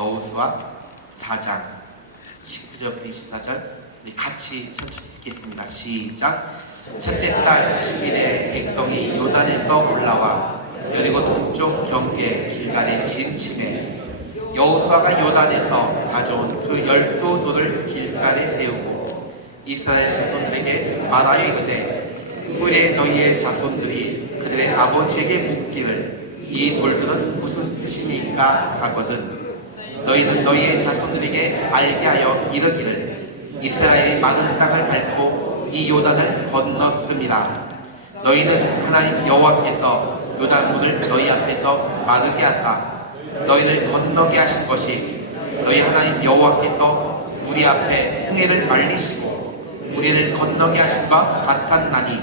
여호수아 4장 19절부터 24절 같이 천천히 읽겠습니다. 시작. 첫째 달 10일에 백성이 요단에서 올라와 여리고 동쪽 경계 길갈에 진침해 여호수아가 요단에서 가져온 그 12돌을 길갈에 세우고 이스라엘 자손들에게 말하여 이르되 후에 너희의 자손들이 그들의 아버지에게 묻기를 이 돌들은 무슨 뜻입니까 하거든 너희는 너희의 자손들에게 알게 하여 이르기를 이스라엘의 많은 땅을 밟고 이 요단을 건넜습니다. 너희는 하나님 여호와께서 요단물을 너희 앞에서 마르게 하사 너희를 건너게 하신 것이 너희 하나님 여호와께서 우리 앞에 홍해를 말리시고 우리를 건너게 하심과 같았나니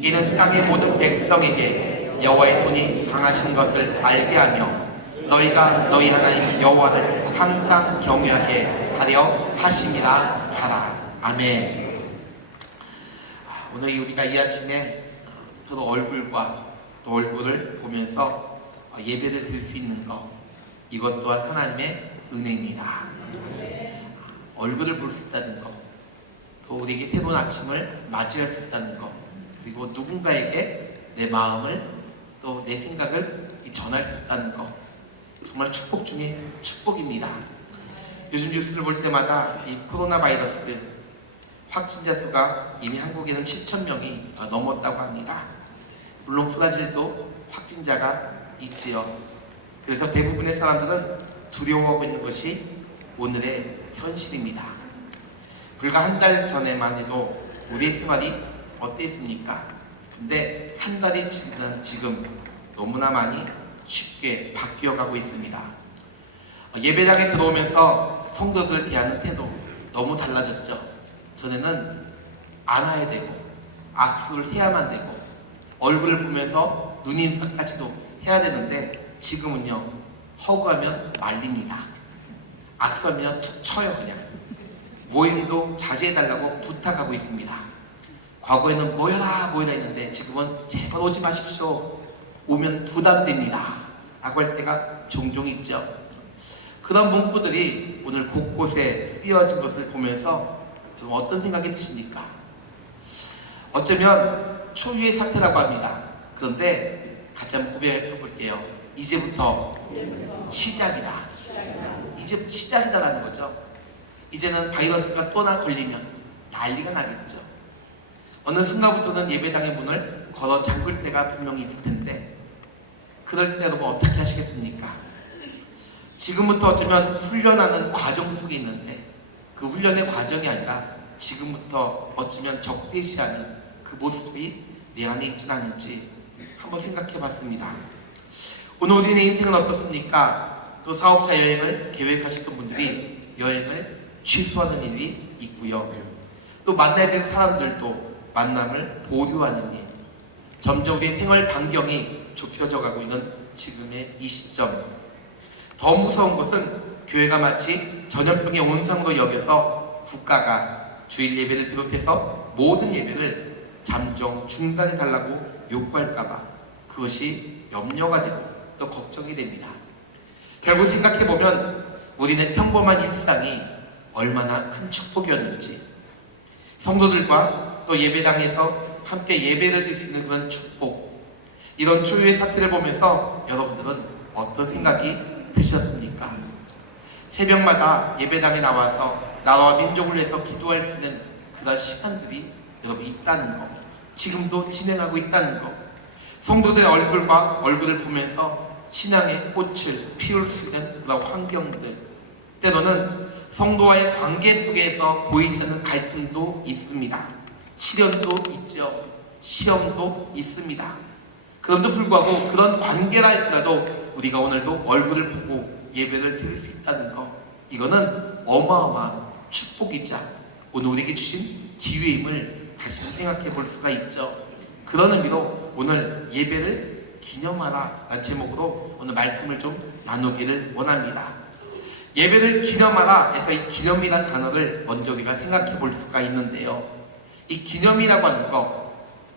이는 땅의 모든 백성에게 여호와의 손이 강하신 것을 알게 하며 너희가 너희 하나님 여호와를 항상 경외하게 하려 하심이라 하라. 아멘. 오늘 우리가 이 아침에 서로 얼굴과 또 얼굴을 보면서 예배를 드릴 수 있는 것, 이것 또한 하나님의 은혜입니다. 얼굴을 볼 수 있다는 것, 또 우리에게 새로운 아침을 맞이할 수 있다는 것, 그리고 누군가에게 내 마음을 또 내 생각을 전할 수 있다는 것, 정말 축복 중에 축복입니다. 요즘 뉴스를 볼 때마다 이 코로나 바이러스 확진자 수가 이미 한국에는 7,000명이 넘었다고 합니다. 물론 브라질도 확진자가 있지요. 그래서 대부분의 사람들은 두려워하고 있는 것이 오늘의 현실입니다. 불과 한 달 전에만 해도 우리의 생활이 어땠습니까? 근데 한 달이 지난 지금 너무나 많이 쉽게 바뀌어가고 있습니다. 예배당에 들어오면서 성도들 대하는 태도 너무 달라졌죠. 전에는 안아야 되고 악수를 해야만 되고 얼굴을 보면서 눈인사까지도 해야 되는데 지금은요, 허구하면 말립니다. 악수하면 툭 쳐요. 그냥 모임도 자제해달라고 부탁하고 있습니다. 과거에는 모여라 했는데 지금은 제발 오지 마십시오. 오면 부담됩니다 라고 할 때가 종종 있죠. 그런 문구들이 오늘 곳곳에 쓰여진 것을 보면서 여러분 어떤 생각이 드십니까? 어쩌면 초유의 사태라고 합니다. 그런데 같이 한번 고백해 볼게요. 이제부터 시작이다. 이제부터 시작이다라는 거죠. 이제는 바이러스가 또나 걸리면 난리가 나겠죠. 어느 순간부터는 예배당의 문을 걸어 잠글 때가 분명히 있을 텐데 그럴 때 여러분 어떻게 하시겠습니까? 지금부터 어쩌면 훈련하는 과정 속에 있는데 그 훈련의 과정이 아니라 지금부터 어쩌면 적대시하는 그 모습이 내 안에 있지는 않은지 한번 생각해 봤습니다. 오늘 우리의 인생은 어떻습니까? 또 사업자 여행을 계획하시던 분들이 여행을 취소하는 일이 있고요. 또 만나야 될 사람들도 만남을 보류하는 일. 점점 우리의 생활 반경이 좁혀져 가고 있는 지금의 이 시점. 더 무서운 것은 교회가 마치 전염병의 온상으로 여겨서 국가가 주일 예배를 비롯해서 모든 예배를 잠정 중단해달라고 요구할까봐 그것이 염려가 되고 또 걱정이 됩니다. 결국 생각해보면 우리는 평범한 일상이 얼마나 큰 축복이었는지, 성도들과 또 예배당에서 함께 예배를 드릴 수 있는 그런 축복, 이런 초유의 사태를 보면서 여러분들은 어떤 생각이 드셨습니까? 새벽마다 예배당에 나와서 나라와 민족을 위해서 기도할 수 있는 그런 시간들이 여러분 있다는 것, 지금도 진행하고 있다는 것, 성도들의 얼굴과 얼굴을 보면서 신앙의 꽃을 피울 수 있는 그런 환경들, 때로는 성도와의 관계 속에서 보이지 않는 갈등도 있습니다. 시련도 있죠. 시험도 있습니다. 그럼에도 불구하고 그런 관계라 할지라도 우리가 오늘도 얼굴을 보고 예배를 드릴 수 있다는 것, 이거는 어마어마한 축복이자 오늘 우리에게 주신 기회임을 다시 생각해 볼 수가 있죠. 그런 의미로 오늘 예배를 기념하라 라는 제목으로 오늘 말씀을 좀 나누기를 원합니다. 예배를 기념하라 해서 이 기념이라는 단어를 먼저 우리가 생각해 볼 수가 있는데요. 이 기념이라고 하는 것,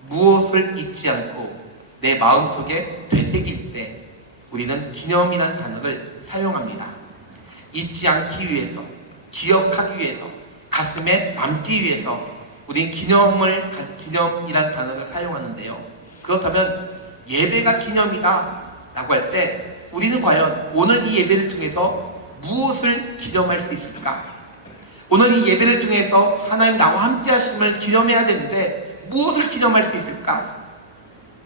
무엇을 잊지 않고 내 마음속에 되새길 때 우리는 기념이라는 단어를 사용합니다. 잊지 않기 위해서, 기억하기 위해서, 가슴에 남기 위해서 우린 기념이란 단어를 사용하는데요. 그렇다면 예배가 기념이다 라고 할 때 우리는 과연 오늘 이 예배를 통해서 무엇을 기념할 수 있을까? 오늘 이 예배를 통해서 하나님 나와 함께 하심을 기념해야 되는데 무엇을 기념할 수 있을까?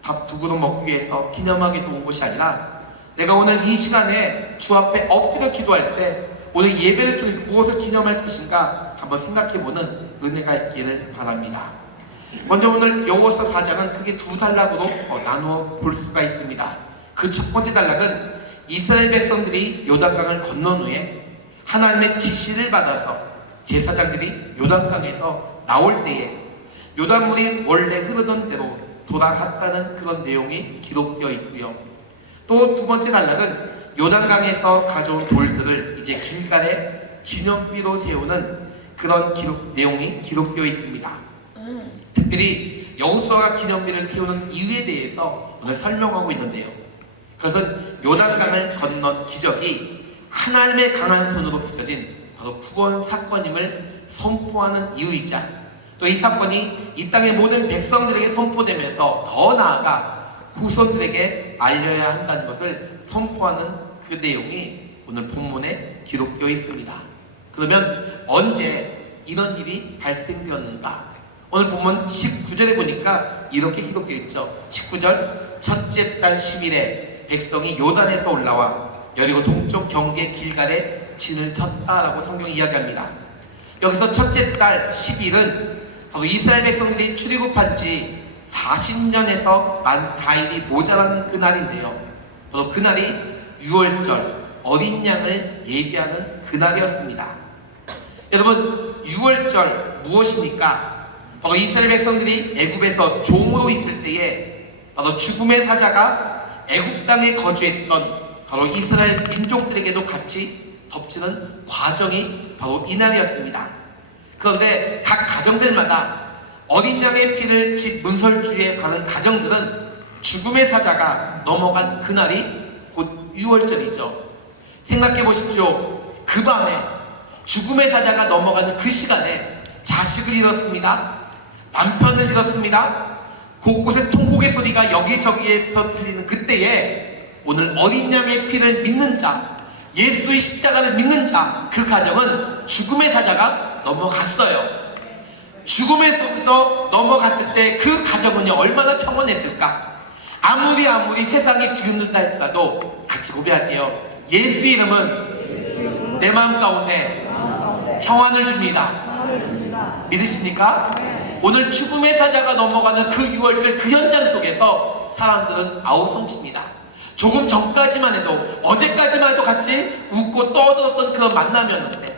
밥 두 그릇 먹기 위해서 기념하기 위해서 온 것이 아니라 내가 오늘 이 시간에 주 앞에 엎드려 기도할 때 오늘 예배를 통해서 무엇을 기념할 것인가 한번 생각해보는 은혜가 있기를 바랍니다. 먼저 오늘 여호수아 4장은 크게 두 단락으로 나누어 볼 수가 있습니다. 그 첫 번째 단락은 이스라엘 백성들이 요단강을 건넌 후에 하나님의 지시를 받아서 제사장들이 요단강에서 나올 때에 요단물이 원래 흐르던 대로 돌아갔다는 그런 내용이 기록되어 있고요. 또 두 번째 단락은 요단강에서 가져온 돌들을 이제 길갈에 기념비로 세우는 그런 내용이 기록되어 있습니다. 특별히 여호수아가 기념비를 세우는 이유에 대해서 오늘 설명하고 있는데요. 그것은 요단강을 건넌 기적이 하나님의 강한 손으로 빚어진 바로 구원 사건임을 선포하는 이유이자 또 이 사건이 이 땅의 모든 백성들에게 선포되면서 더 나아가 후손들에게 알려야 한다는 것을 선포하는 그 내용이 오늘 본문에 기록되어 있습니다. 그러면 언제 이런 일이 발생되었는가? 오늘 본문 19절에 보니까 이렇게 기록되어 있죠. 19절 첫째 달 10일에 백성이 요단에서 올라와 여리고 동쪽 경계 길갈에 진을 쳤다라고 성경이 이야기합니다. 여기서 첫째 달 10일은 바로 이스라엘 백성들이 출애굽한 지 40년에서 만 4일이 모자라는 그날인데요. 바로 그날이 유월절 어린 양을 예비하는 그날이었습니다. 여러분, 유월절 무엇입니까? 바로 이스라엘 백성들이 애굽에서 종으로 있을 때에 바로 죽음의 사자가 애굽 땅에 거주했던 바로 이스라엘 민족들에게도 같이 덮치는 과정이 바로 이날이었습니다. 그런데 각 가정들마다 어린 양의 피를 집 문설주에 가는 가정들은 죽음의 사자가 넘어간 그날이 곧 유월절이죠. 생각해 보십시오. 그 밤에 죽음의 사자가 넘어가는 그 시간에 자식을 잃었습니다. 남편을 잃었습니다. 곳곳에 통곡의 소리가 여기저기에서 들리는 그때에 오늘 어린 양의 피를 믿는 자, 예수의 십자가를 믿는 자, 그 가정은 죽음의 사자가 넘어갔어요. 죽음의 속에서 넘어갔을 때 그 가정은요 얼마나 평온했을까? 아무리 세상이 뒤흔든다 할지라도 같이 고백할게요. 예수 이름은 내 마음 가운데 평안을 줍니다. 믿으십니까? 오늘 죽음의 사자가 넘어가는 그 유월절 그 현장 속에서 사람들은 아우성칩니다. 조금 전까지만 해도 어제까지만 해도 같이 웃고 떠들었던 그런 만남이었는데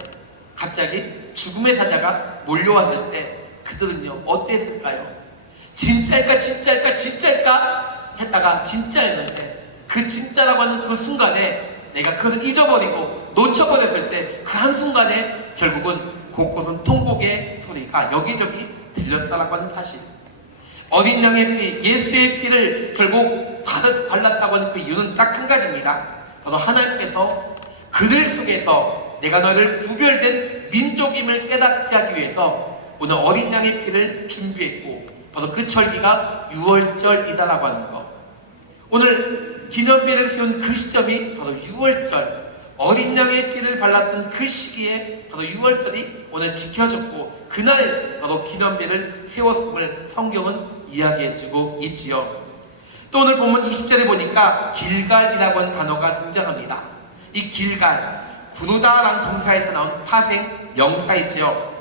갑자기 죽음의 사자가 몰려왔을 때 그들은요 어땠을까요? 진짜일까 했다가 진짜였는데 그 진짜라고 하는 그 순간에 내가 그것을 잊어버리고 놓쳐버렸을 때 그 한순간에 결국은 곳곳은 통곡의 소리가 여기저기 들렸다라고 하는 사실. 어린 양의 피, 예수의 피를 결국 발랐다고 하는 그 이유는 딱 한 가지입니다. 바로 하나님께서 그들 속에서 내가 너를 구별된 민족임을 깨닫게 하기 위해서 오늘 어린 양의 피를 준비했고 바로 그 절기가 유월절이다라고 하는 것. 오늘 기념비를 세운 그 시점이 바로 유월절, 어린 양의 피를 발랐던 그 시기에 바로 유월절이 오늘 지켜졌고 그날 바로 기념비를 세웠음을 성경은 이야기해주고 있지요. 또 오늘 본문 20절에 보니까 길갈이라고 하는 단어가 등장합니다. 이 길갈, 구르다라는 동사에서 나온 파생 명사이지요.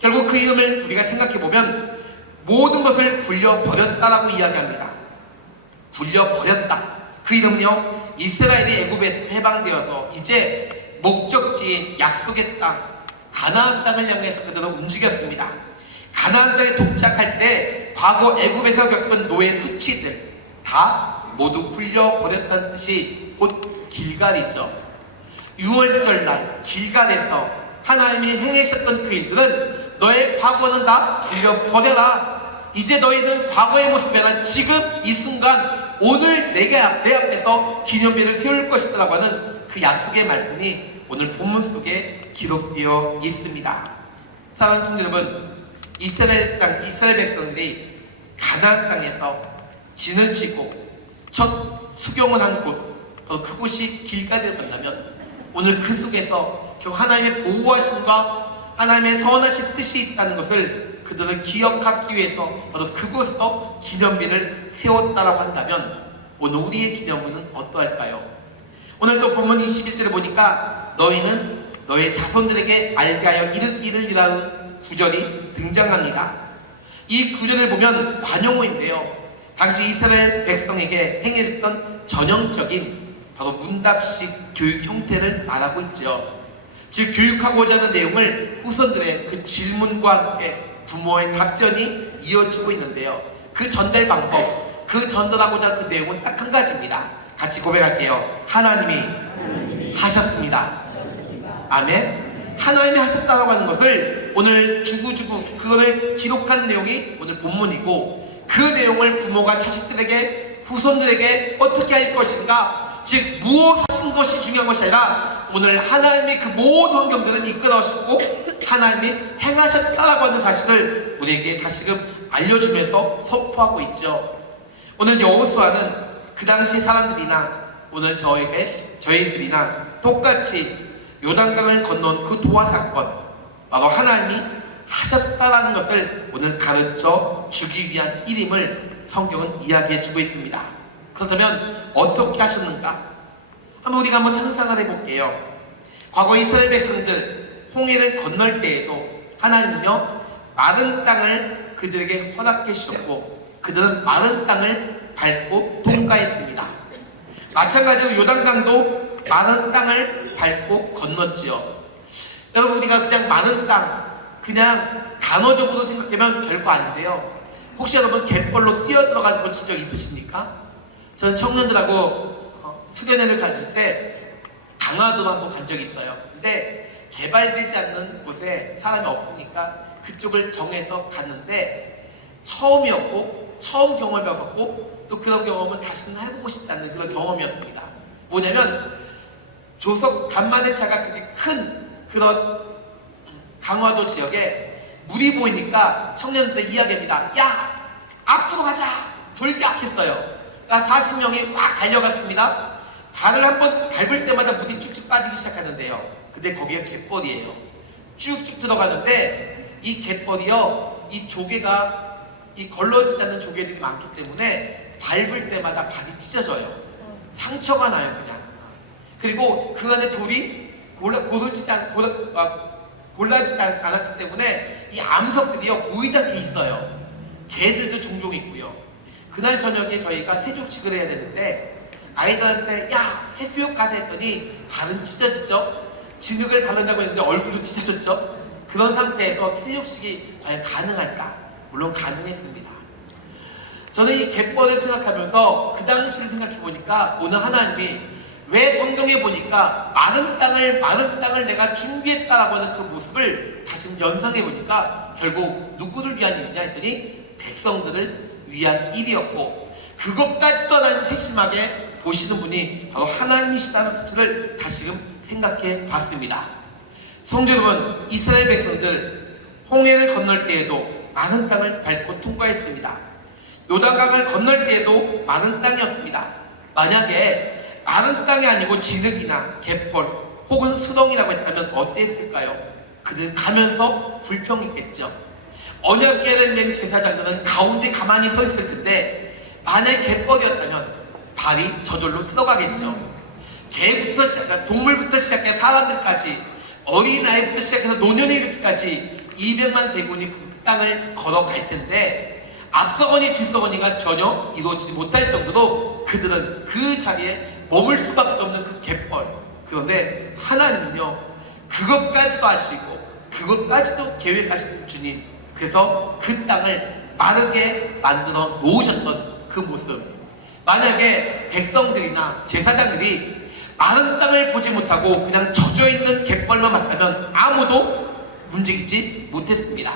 결국 그 이름을 우리가 생각해보면 모든 것을 굴려버렸다라고 이야기합니다. 굴려버렸다. 그 이름은요 이스라엘이 애굽에서 해방되어서 이제 목적지인 약속의 땅 가나안 땅을 향해서 그들은 움직였습니다. 가나안 땅에 도착할 때 과거 애굽에서 겪은 노예 수치들 다 모두 굴려버렸다는 뜻이 곧 길갈이죠. 유월절날 길갈에서 하나님이 행하셨던 그 일들은 너의 과거는 다 굴려버려라. 이제 너희는 과거의 모습이 아니라 지금 이 순간 오늘 내 앞에서 기념비를 세울 것이라고 하는 그 약속의 말씀이 오늘 본문 속에 기록되어 있습니다. 사랑하는 성도 여러분, 이스라엘 백성들이 가나안 땅에서 진을 치고 첫 수경을 한 곳, 그곳이 길가드를 만나면 오늘 그 속에서 결국 하나님의 보호하심과 하나님의 선하신 뜻이 있다는 것을 그들은 기억하기 위해서 바로 그곳에서 기념비를 세웠다라고 한다면 오늘 우리의 기념비는 어떠할까요? 오늘 또 본문 21절에 보니까 너희는 너의 자손들에게 알게 하여 이르기를이라는 구절이 등장합니다. 이 구절을 보면 관용어인데요, 당시 이스라엘 백성에게 행해졌던 전형적인 바로 문답식 교육 형태를 말하고 있죠. 즉 교육하고자 하는 내용을 후손들의 그 질문과 함께 부모의 답변이 이어지고 있는데요, 그 전달 방법, 그 전달하고자 하는 그 내용은 딱 한 가지입니다. 같이 고백할게요. 하나님이 하셨습니다. 아멘. 하나님이 하셨다라고 하는 것을 오늘 주구주구 그거를 기록한 내용이 오늘 본문이고, 그 내용을 부모가 자식들에게 후손들에게 어떻게 할 것인가, 즉 무엇하신 것이 중요한 것이 아니라 오늘 하나님이 그 모든 환경들을 이끌어오셨고 하나님이 행하셨다라고 하는 사실을 우리에게 다시금 알려주면서 선포하고 있죠. 오늘 여호수아는 그 당시 사람들이나 오늘 저희들이나 똑같이 요단강을 건넌 그 도하 사건, 바로 하나님이 하셨다라는 것을 오늘 가르쳐 주기 위한 일임을 성경은 이야기해 주고 있습니다. 그렇다면 어떻게 하셨는가? 우리가 한번 상상을 해볼게요. 과거 이스라엘 백성들 홍해를 건널 때에도 하나님은요 마른 땅을 그들에게 허락해 주셨고 그들은 마른 땅을 밟고 통과했습니다. 마찬가지로 요단강도 마른 땅을 밟고 건넜지요. 여러분, 우리가 그냥 마른 땅, 그냥 단어적으로 생각하면 별거 아닌데요, 혹시 여러분 갯벌로 뛰어들어가는 거 본 적 있으십니까? 저는 청년들하고 수련회를 가르칠 때 강화도로 한번 간 적이 있어요. 근데 개발되지 않는 곳에 사람이 없으니까 그쪽을 정해서 갔는데 처음이었고 처음 경험해봤고 또 그런 경험은 다시는 해보고 싶지 않는 그런 경험이었습니다. 뭐냐면 간만의 차가 그렇게 큰 그런 강화도 지역에 물이 보이니까 청년들 이야기합니다. 야, 앞으로 가자! 돌격했어요. 그러니까 40명이 막 달려갔습니다. 발을 한번 밟을 때마다 물이 쭉쭉 빠지기 시작하는데요, 근데 거기가 갯벌이에요. 쭉쭉 들어가는데 이 갯벌이요, 이 조개가 이 걸러지지 않는 조개들이 많기 때문에 밟을 때마다 발이 찢어져요. 상처가 나요 그냥. 그리고 그 안에 돌이 골라지지 않았기 때문에 이 암석들이요 보이지 않게 있어요. 개들도 종종 있고요. 그날 저녁에 저희가 세족식을 해야 되는데 아이들한테 야 해수욕 가자 했더니 발은 찢어지죠. 진흙을 바른다고 했는데 얼굴도 찢어졌죠. 그런 상태에서 세족식이 과연 가능할까? 물론 가능했습니다. 저는 이 갯벌을 생각하면서 그 당시를 생각해보니까 오늘 하나님이 왜 성경에 보니까 마른 땅을 내가 준비했다라고 하는 그 모습을 다시 연상해보니까 결국 누구를 위한 일이냐 했더니 백성들을 위한 일이었고, 그것까지도 하나님 세심하게 보시는 분이 바로 하나님이시다는 사실을 다시금 생각해 봤습니다. 성도 여러분, 이스라엘 백성들 홍해를 건널 때에도 많은 땅을 밟고 통과했습니다. 요단강을 건널 때에도 많은 땅이었습니다. 만약에 많은 땅이 아니고 진흙이나 갯벌 혹은 수렁이라고 했다면 어땠을까요? 그들 가면서 불평했겠죠. 언약궤를 맨 제사장들은 가운데 가만히 서 있을 텐데 만약에 갯벌이었다면 발이 저절로 들어가겠죠. 개부터 시작해 동물부터 시작해 사람들까지, 어린아이부터 시작해서 노년에 이르기까지 200만 대군이 그 땅을 걸어갈 텐데 앞서거니 뒤서거니가 전혀 이루어지지 못할 정도로 그들은 그 자리에 머물 수밖에 없는 그 갯벌. 그런데 하나님은요 그것까지도 아시고 그것까지도 계획하시는 주님, 그래서 그 땅을 마르게 만들어 놓으셨던 그 모습. 만약에 백성들이나 제사장들이 마른 땅을 보지 못하고 그냥 젖어있는 갯벌만 봤다면 아무도 움직이지 못했습니다.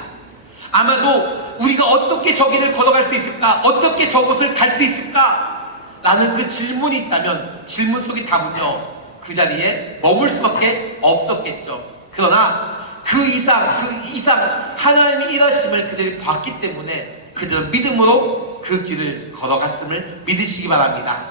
아마도 우리가 어떻게 저기를 걸어갈 수 있을까? 어떻게 저곳을 갈 수 있을까? 라는 그 질문이 있다면 질문 속의 답은요, 그 자리에 머물 수밖에 없었겠죠. 그러나 그 이상 하나님의 일하심을 그들이 봤기 때문에 그들은 믿음으로 그 길을 걸어갔음을 믿으시기 바랍니다.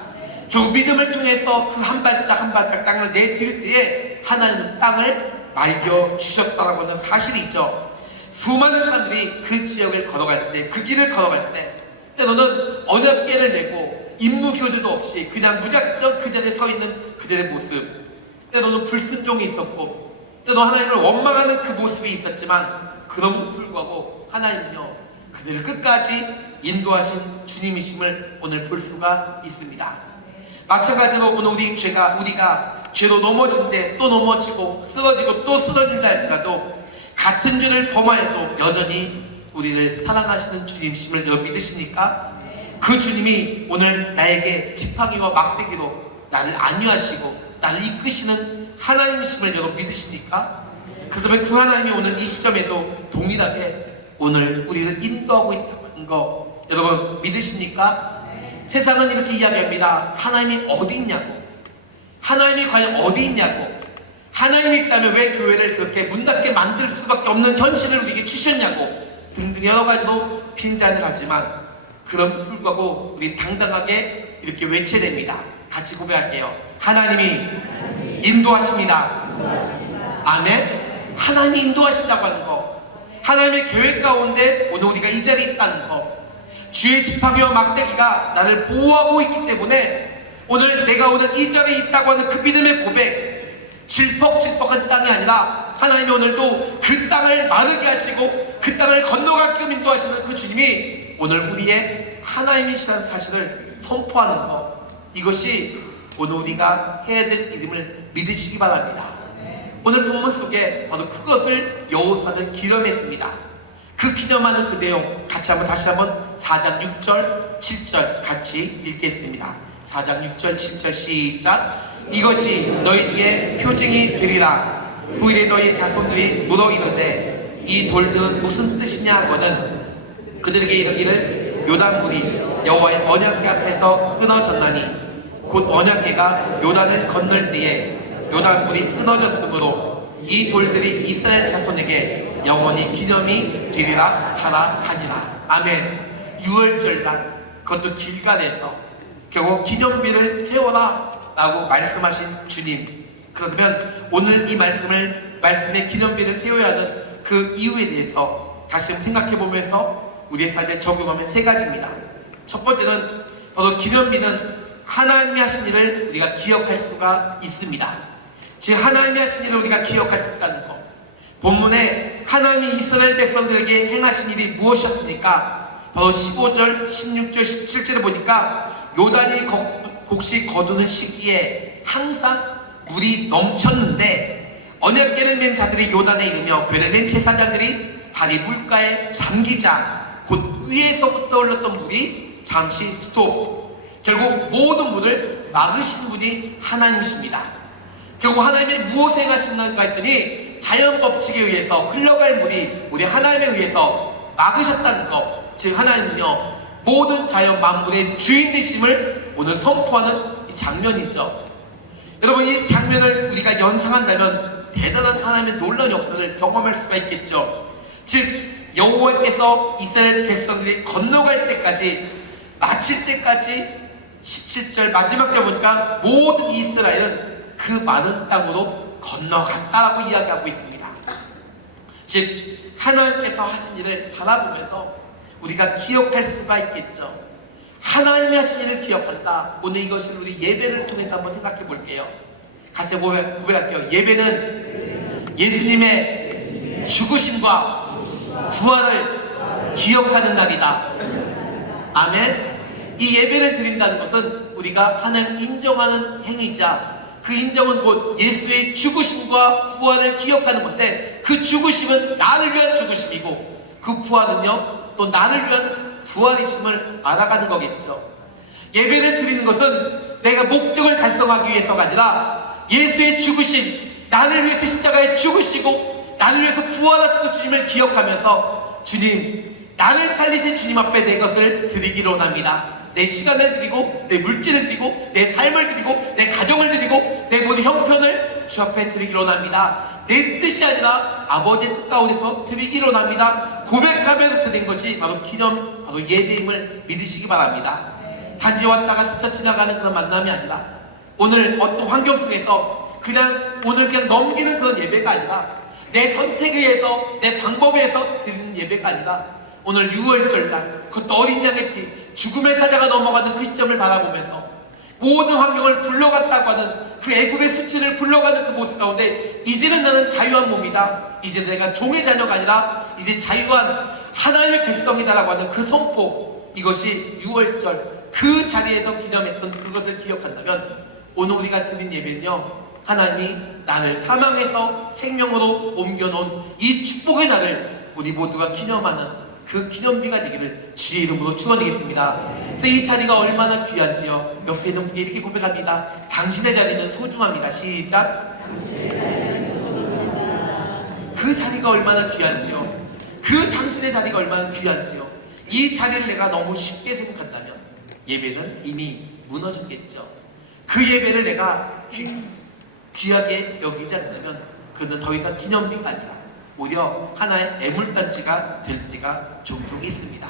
결국 믿음을 통해서 그 한 발짝 한 발짝 땅을 내디딜 때에 하나님은 땅을 말려주셨다라고 하는 사실이 있죠. 수많은 사람들이 그 지역을 걸어갈 때, 그 길을 걸어갈 때 때로는 언약궤를 메고 임무교류도 없이 그냥 무작정 그 자리에 서 있는 그들의 모습, 때로는 불순종이 있었고 때로 하나님을 원망하는 그 모습이 있었지만 그럼에도 불구하고 하나님은요 그들을 끝까지 인도하신 주님이심을 오늘 볼 수가 있습니다. 마찬가지로 오늘 우리가 죄로 넘어질 때 또 넘어지고 쓰러지고 또 쓰러진다 할지라도 같은 죄를 범하여도 여전히 우리를 사랑하시는 주님이심을 여러분 믿으십니까? 그 주님이 오늘 나에게 지팡이와 막대기로 나를 안위하시고 나를 이끄시는 하나님이심을 여러분 믿으십니까? 그러면 그 하나님이 오늘 이 시점에도 동일하게 오늘 우리를 인도하고 있다는 거 여러분 믿으십니까? 세상은 이렇게 이야기합니다. 하나님이 어디 있냐고, 하나님이 과연 어디 있냐고, 하나님이 있다면 왜 교회를 그렇게 문 닫게 만들 수밖에 없는 현실을 우리에게 주셨냐고 등등 여러 가지로 빈잔을 하지만 그럼에도 불구하고 우리 당당하게 이렇게 외쳐야 됩니다. 같이 고백할게요. 하나님이 인도하십니다. 아멘. 하나님이 인도하신다고 하는 거, 하나님의 계획 가운데 오늘 우리가 이 자리에 있다는 거, 주의 지팡이와 막대기가 나를 보호하고 있기 때문에 오늘 내가 오늘 이 자리에 있다고 하는 그 믿음의 고백, 질퍽질퍽한 땅이 아니라 하나님이 오늘도 그 땅을 마르게 하시고 그 땅을 건너가게끔 인도하시는 그 주님이 오늘 우리의 하나님이시라는 사실을 선포하는 것, 이것이 오늘 우리가 해야 될 일임을 믿으시기 바랍니다. 오늘 본문 속에 바로 그것을 여호수아는 기념했습니다. 그 기념하는 그 내용 다시 한번 4장 6절 7절 같이 읽겠습니다. 4장 6절 7절 시작. 이것이 너희 중에 표징이 되리라. 후일에 너희 자손들이 물어 이르되 이 돌들은 무슨 뜻이냐 하거든 그들에게 이르기를 요단물이 여호와의 언약궤 앞에서 끊어졌나니 곧 언약궤가 요단을 건널 때에 요단물이 끊어졌으므로 이 돌들이 이스라엘 자손에게 영원히 기념이 되리라 하라 하니라. 아멘. 유월절날 그것도 길갈에서 결국 기념비를 세워라 라고 말씀하신 주님, 그러면 오늘 이 말씀의 기념비를 세워야 하는 그 이유에 대해서 다시 한번 생각해 보면서 우리의 삶에 적용하면 세 가지입니다. 첫 번째는 바로 기념비는 하나님이 하신 일을 우리가 기억할 수가 있습니다. 즉 하나님이 하신 일을 우리가 기억할 수 있다는 것. 본문에 하나님이 이스라엘 백성들에게 행하신 일이 무엇이었습니까? 바로 15절, 16절, 17절에 보니까 요단이 곡식 거두는 시기에 항상 물이 넘쳤는데 언약궤를 맨 자들이 요단에 이르며 궤를 맨 제사장들이 발이 물가에 잠기자 곧 위에서부터 흘렀던 물이 잠시 스톱. 결국 모든 물을 막으신 분이 하나님이십니다. 결국 하나님이 무엇을 행하시는가 했더니 자연 법칙에 의해서 흘러갈 물이 우리 하나님에 의해서 막으셨다는 것. 즉 하나님은요 모든 자연 만물의 주인 되심을 오늘 선포하는 이 장면이죠. 여러분 이 장면을 우리가 연상한다면 대단한 하나님의 놀라운 역사를 경험할 수가 있겠죠. 즉 여호와께서 이스라엘 백성들이 건너갈 때까지 마칠 때까지 17절 마지막 절 보니까 모든 이스라엘은 그 많은 땅으로 건너갔다라고 이야기하고 있습니다. 즉 하나님께서 하신 일을 바라보면서 우리가 기억할 수가 있겠죠. 하나님이 하신 일을 기억한다. 오늘 이것을 우리 예배를 통해서 한번 생각해 볼게요. 같이 고백할게요. 예배는 예수님의 죽으심과 부활을 기억하는 날이다. 아멘. 이 예배를 드린다는 것은 우리가 하나님 인정하는 행위자, 그 인정은 곧 예수의 죽으심과 부활을 기억하는 건데 그 죽으심은 나를 위한 죽으심이고 그 부활은요 또 나를 위한 부활이심을 알아가는 거겠죠. 예배를 드리는 것은 내가 목적을 달성하기 위해서가 아니라 예수의 죽으심, 나를 위해서 십자가에 죽으시고 나를 위해서 부활하시고 주님을 기억하면서 주님, 나를 살리신 주님 앞에 내 것을 드리기로 합니다. 내 시간을 드리고 내 물질을 드리고 내 삶을 드리고 내 가정을 드리고 내 모든 형편을 주 앞에 드리기로 원합니다. 내 뜻이 아니라 아버지의 뜻 가운데서 드리기로 원합니다. 고백하면서 드린 것이 바로 바로 예배임을 믿으시기 바랍니다. 단지 왔다가 스쳐 지나가는 그런 만남이 아니라 오늘 어떤 환경 속에서 그냥 오늘 그냥 넘기는 그런 예배가 아니라 내 선택에 의해서 내 방법에 의해서 드리는 예배가 아니라 오늘 6월절날 그 어린 양의 피 죽음의 사자가 넘어가는 그 시점을 바라보면서 모든 환경을 굴러갔다고 하는 그 애굽의 수치를 굴러가는 그 모습 가운데 이제는 나는 자유한 몸이다. 이제 내가 종의 자녀가 아니라 이제 자유한 하나님의 백성이다라고 하는 그 선포, 이것이 6월절 그 자리에서 기념했던 그것을 기억한다면 오늘 우리가 드린 예배는요, 하나님이 나를 사망에서 생명으로 옮겨놓은 이 축복의 날을 우리 모두가 기념하는 그 기념비가 되기를 주의 이름으로 축원드리겠습니다. 그래서 이 자리가 얼마나 귀한지요, 옆에 있는 분이 이렇게 고백합니다. 당신의 자리는 소중합니다. 시작. 당신의 자리는 소중합니다. 그 자리가 얼마나 귀한지요, 그 당신의 자리가 얼마나 귀한지요, 이 자리를 내가 너무 쉽게 생각한다면 예배는 이미 무너졌겠죠. 그 예배를 내가 귀하게 여기지 않다면 그는 더 이상 기념비가 아니라 오히려 하나의 애물단지가 될 때가 종종 있습니다.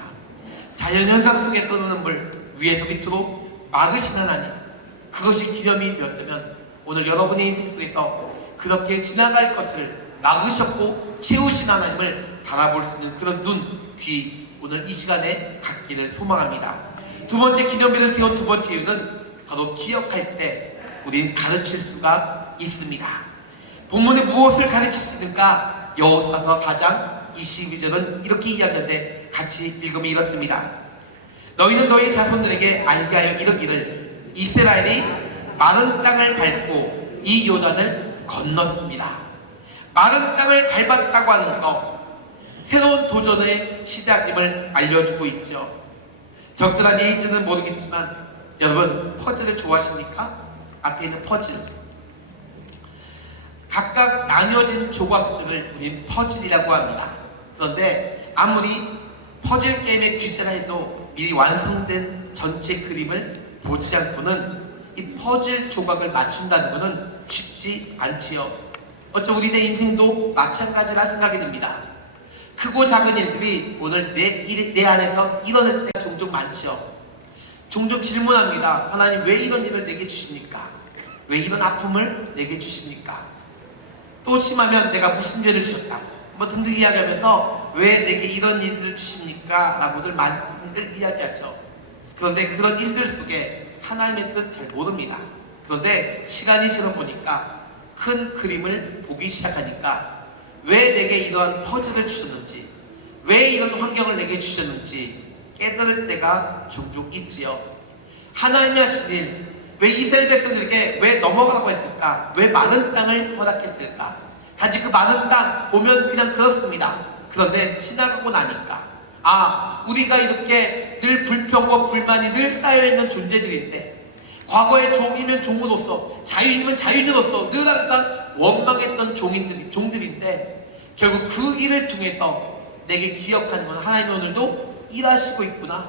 자연현상 속에 흐르는 물 위에서 밑으로 막으신 하나님, 그것이 기념이 되었다면 오늘 여러분의 인생 속에서 그렇게 지나갈 것을 막으셨고 채우신 하나님을 바라볼 수 있는 그런 눈, 귀 오늘 이 시간에 갖기를 소망합니다. 두 번째 기념비를 세운 두 번째 이유는 바로 기억할 때 우리는 가르칠 수가 있습니다. 본문에 무엇을 가르칠 수 있는가? 여호수아서 4장 22절은 이렇게 이야기하는데 같이 읽으면 이렇습니다. 너희는 너희 자손들에게 알게 하여 이르기를 이스라엘이 마른 땅을 밟고 이 요단을 건넜습니다. 마른 땅을 밟았다고 하는 것, 새로운 도전의 시작임을 알려주고 있죠. 적절한 예인지는 모르겠지만 여러분 퍼즐을 좋아하십니까? 앞에 있는 퍼즐, 각각 나뉘어진 조각들을 우린 퍼즐이라고 합니다. 그런데 아무리 퍼즐 게임의 규제라 해도 미리 완성된 전체 그림을 보지 않고는 이 퍼즐 조각을 맞춘다는 것은 쉽지 않지요. 어쩌면 우리 내 인생도 마찬가지라 생각이 듭니다. 크고 작은 일들이 오늘 내 안에서 일어날 때가 종종 많죠. 종종 질문합니다. 하나님, 왜 이런 일을 내게 주십니까? 왜 이런 아픔을 내게 주십니까? 또 심하면 내가 무슨 죄를 지었다고 뭐 등등 이야기하면서 왜 내게 이런 일을 주십니까? 라고들 많이들 이야기하죠. 그런데 그런 일들 속에 하나님의 뜻 잘 모릅니다. 그런데 시간이 지나보니까 큰 그림을 보기 시작하니까 왜 내게 이러한 퍼즐을 주셨는지, 왜 이런 환경을 내게 주셨는지 깨달을 때가 종종 있지요. 하나님이 하신 일, 왜 이스라엘 백성들에게 왜 넘어가라고 했을까? 왜 많은 땅을 허락했을까? 단지 그 많은 땅 보면 그냥 그렇습니다. 그런데 지나가고 나니까 우리가 이렇게 늘 불평과 불만이 늘 쌓여있는 존재들인데, 과거의 종이면 종으로서, 자유인이면 자유인으로서 늘 항상 원망했던 종들인데 결국 그 일을 통해서 내게 기억하는 건 하나님이 오늘도 일하시고 있구나,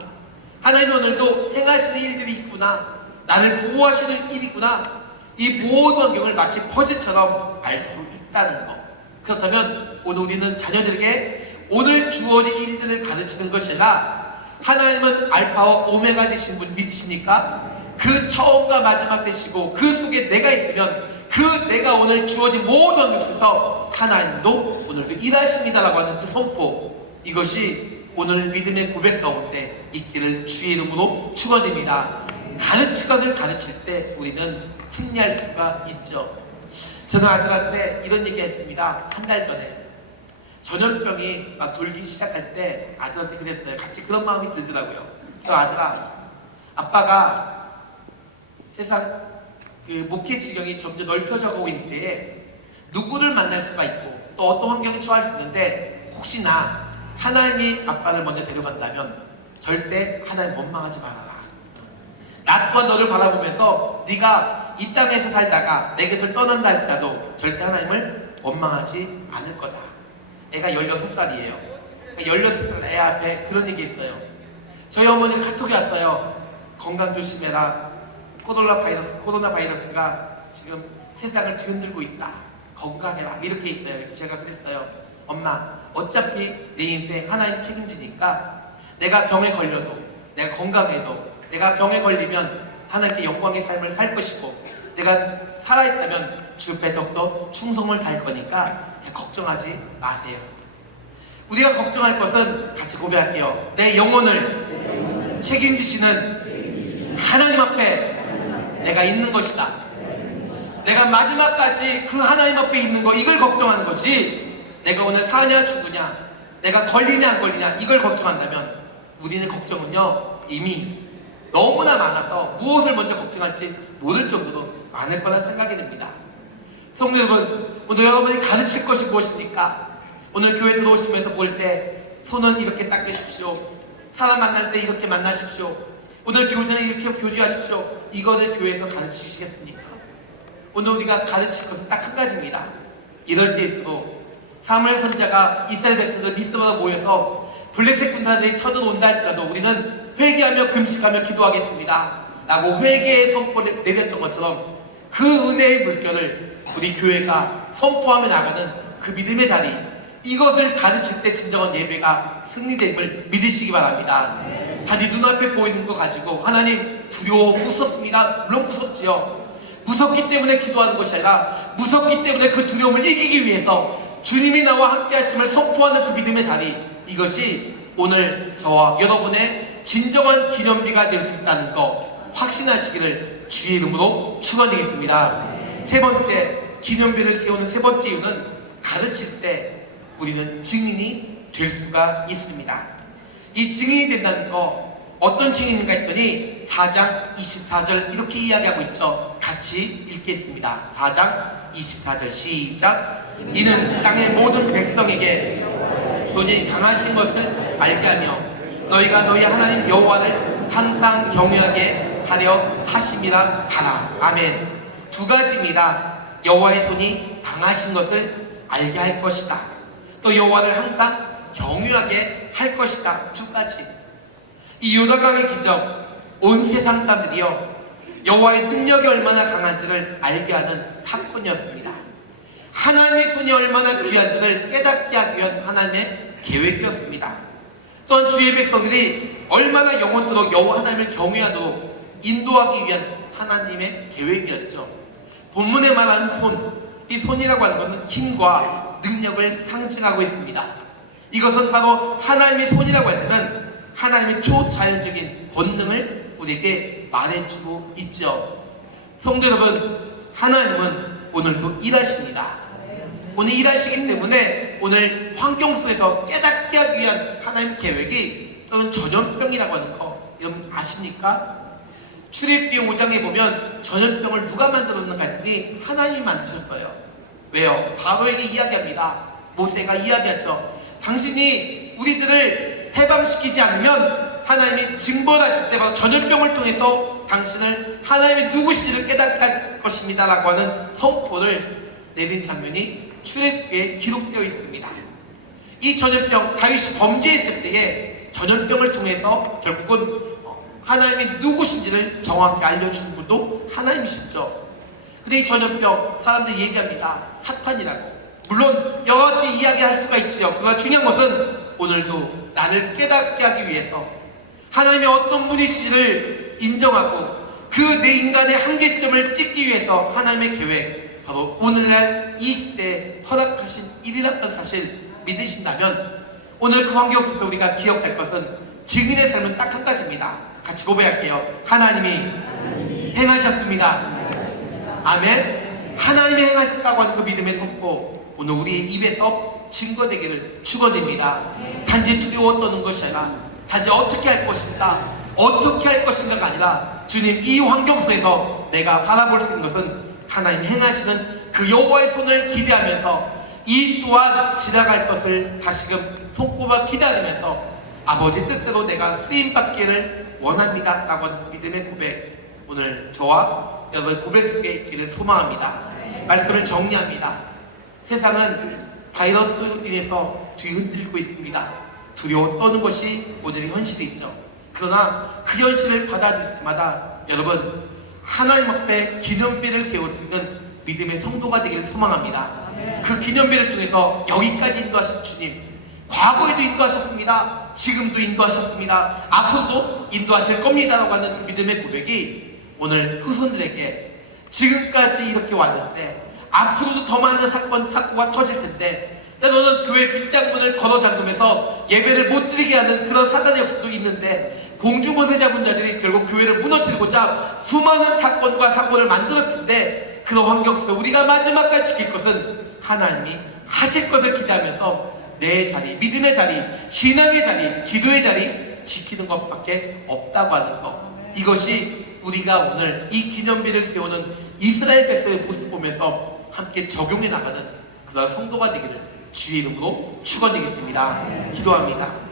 하나님이 오늘도 행하시는 일들이 있구나, 나를 보호하시는 일이구나, 이 모든 환경을 마치 퍼즐처럼 알 수 있다는 것. 그렇다면 오늘 우리는 자녀들에게 오늘 주어진 일들을 가르치는 것이 아니라 하나님은 알파와 오메가 되신 분 믿으십니까? 그 처음과 마지막 되시고 그 속에 내가 있으면 그 내가 오늘 주어진 모든 환경 속에서 하나님도 오늘도 일하십니다라고 하는 그 선포, 이것이 오늘 믿음의 고백 가운데 있기를 주의 이름으로 축원드립니다. 가르칠 것을 가르칠 때 우리는 승리할 수가 있죠. 저는 아들한테 이런 얘기 했습니다. 한 달 전에 전염병이 막 돌기 시작할 때 아들한테 그랬어요. 갑자기 그런 마음이 들더라고요. 그래서 아들아, 아빠가 세상 그 목회 지경이 점점 넓혀져 가고 있는 때에 누구를 만날 수가 있고 또 어떤 환경이 처할 수 있는데, 혹시나 하나님이 아빠를 먼저 데려간다면 절대 하나님 원망하지 말아라. 나 또한 너를 바라보면서 네가 이 땅에서 살다가 내 곁을 떠난다 할지라도 절대 하나님을 원망하지 않을 거다. 애가 16살이에요. 그러니까 16살 애 앞에 그런 얘기 했어요. 저희 어머니 카톡이 왔어요. 건강 조심해라. 코로나 바이러스가 지금 세상을 뒤흔들고 있다. 건강해라. 이렇게 있어요. 제가 그랬어요. 엄마, 어차피 내 인생 하나님 책임지니까 내가 병에 걸려도, 내가 건강해도, 내가 병에 걸리면 하나님께 영광의 삶을 살 것이고, 내가 살아있다면 주 옆에 더욱더 충성을 다할 거니까 그냥 걱정하지 마세요. 우리가 걱정할 것은 같이 고백할게요. 내 영혼을 책임지시는 하나님 앞에 내가 있는 것이다. 내가 마지막까지 그 하나님 앞에 있는 거, 이걸 걱정하는 거지, 내가 오늘 사냐 죽으냐, 내가 걸리냐 안 걸리냐 이걸 걱정한다면 우리는 걱정은요 이미 너무나 많아서 무엇을 먼저 걱정할지 모를 정도로 많을 거라 생각이 듭니다. 성도 여러분, 오늘 여러분이 가르칠 것이 무엇입니까? 오늘 교회 들어오시면서 볼 때 손은 이렇게 닦으십시오. 사람 만날 때 이렇게 만나십시오. 오늘 교제는 이렇게 교류하십시오. 이거를 교회에서 가르치시겠습니까? 오늘 우리가 가르칠 것은 딱 한 가지입니다. 이럴 때일수록 사무엘 선지자가 이스라엘 백성들 미스바로 모여서 블레셋 군사들이 쳐들어온다 할지라도 우리는 회개하며 금식하며 기도하겠습니다 라고 회개의 선포를 내렸던 것처럼 그 은혜의 물결을 우리 교회가 선포하며 나가는 그 믿음의 자리, 이것을 가르칠 때 진정한 예배가 승리됨을 믿으시기 바랍니다. 단지 눈앞에 보이는 거 가지고 하나님 두려워 무섭습니다. 물론 무섭지요. 무섭기 때문에 기도하는 것이 아니라 무섭기 때문에 그 두려움을 이기기 위해서 주님이 나와 함께 하심을 선포하는 그 믿음의 자리, 이것이 오늘 저와 여러분의 진정한 기념비가 될 수 있다는 거 확신하시기를 주의 이름으로 축원드리겠습니다. 세 번째, 기념비를 세우는 세 번째 이유는 가르칠 때 우리는 증인이 될 수가 있습니다. 이 증인이 된다는 거 어떤 증인인가 했더니 4장 24절 이렇게 이야기하고 있죠. 같이 읽겠습니다. 4장 24절 시작. 이는 땅의 모든 백성에게 손이 강하신 것을 알게 하며 너희가 너희 하나님 여호와를 항상 경외하게 하려 하심이라 하라. 아멘. 두 가지입니다. 여호와의 손이 강하신 것을 알게 할 것이다. 또 여호와를 항상 경외하게 할 것이다. 두 가지. 이 요단강의 기적, 온 세상 사람들이요 여호와의 능력이 얼마나 강한지를 알게 하는 사건이었습니다. 하나님의 손이 얼마나 귀한지를 깨닫게 하기 위한 하나님의 계획이었습니다. 또한 주의 백성들이 얼마나 영원토록 여호와 하나님을 경외하도록 인도하기 위한 하나님의 계획이었죠. 본문에 말하는 손, 이 손이라고 하는 것은 힘과 능력을 상징하고 있습니다. 이것은 바로 하나님의 손이라고 할 때는 하나님의 초자연적인 권능을 우리에게 말해주고 있죠. 성도 여러분, 하나님은 오늘도 일하십니다. 오늘 일하시기 때문에 오늘 환경 속에서 깨닫게 하기 위한 하나님의 계획이 또는 전염병이라고 하는 거 여러분 아십니까? 출애굽기 5장에 보면 전염병을 누가 만들었는가 했더니 하나님이 만드셨어요. 왜요? 바로에게 이야기합니다. 모세가 이야기하죠. 당신이 우리들을 해방시키지 않으면 하나님이 징벌하실 때 바로 전염병을 통해서 당신을 하나님이 누구신지를 깨닫게 할 것입니다 라고 하는 선포를 내린 장면이 출애굽기에 기록되어 있습니다. 이 전염병, 다윗이 범죄했을 때에 전염병을 통해서 결국은 하나님이 누구신지를 정확히 알려준 분도 하나님이시죠. 근데 이 전염병 사람들이 얘기합니다. 사탄이라고. 물론 여러 가지 이야기할 수가 있지요. 그러나 중요한 것은 오늘도 나를 깨닫게 하기 위해서 하나님의 어떤 분이신지를 인정하고 그 내 인간의 한계점을 찍기 위해서 하나님의 계획, 바로 오늘날 이 시대에 허락하신 일이라는 사실 믿으신다면 오늘 그 환경 속에서 우리가 기억할 것은 증인의 삶은 딱 한 가지입니다. 같이 고백할게요. 하나님이 행하셨습니다. 아멘. 하나님이 행하셨다고 하는 그 믿음의 선포, 오늘 우리의 입에서 증거되기를 축원드립니다. 단지 두려워 떠는 것이 아니라 단지 어떻게 할 것인가, 어떻게 할 것인가가 아니라 주님, 이 환경 속에서 내가 바라볼 수 있는 것은 하나님 행하시는 그 여호와의 손을 기대하면서 이 또한 지나갈 것을 다시금 손꼽아 기다리면서 아버지 뜻대로 내가 쓰임받기를 원합니다 라고 하는 그 믿음의 고백, 오늘 저와 여러분 고백 속에 있기를 소망합니다. 말씀을 정리합니다. 세상은 바이러스로 인해서 뒤흔들고 있습니다. 두려워 떠는 것이 오늘의 현실이 있죠. 그러나 그 현실을 받아들일 때마다 여러분, 하나님 앞에 기념비를 세울 수 있는 믿음의 성도가 되기를 소망합니다. 그 기념비를 통해서 여기까지 인도하신 주님, 과거에도 인도하셨습니다. 지금도 인도하셨습니다. 앞으로도 인도하실 겁니다라고 하는 그 믿음의 고백이 오늘 후손들에게 지금까지 이렇게 왔는데 앞으로도 더 많은 사고가 터질 텐데 때로는 교회 빗장문을 걸어 잠그면서 예배를 못 드리게 하는 그런 사단의 역사도 있는데 공중권세 잡은 자들이 결국 교회를 무너뜨리고자 수많은 사건과 사고를 만들었는데 그런 환경 속에서 우리가 마지막까지 지킬 것은 하나님이 하실 것을 기대하면서 내 자리, 믿음의 자리, 신앙의 자리, 기도의 자리 지키는 것밖에 없다고 하는 것, 이것이 우리가 오늘 이 기념비를 세우는 이스라엘 백성의 모습 보면서 함께 적용해 나가는 그런 성도가 되기를 주의 이름으로 축원드리겠습니다. 기도합니다.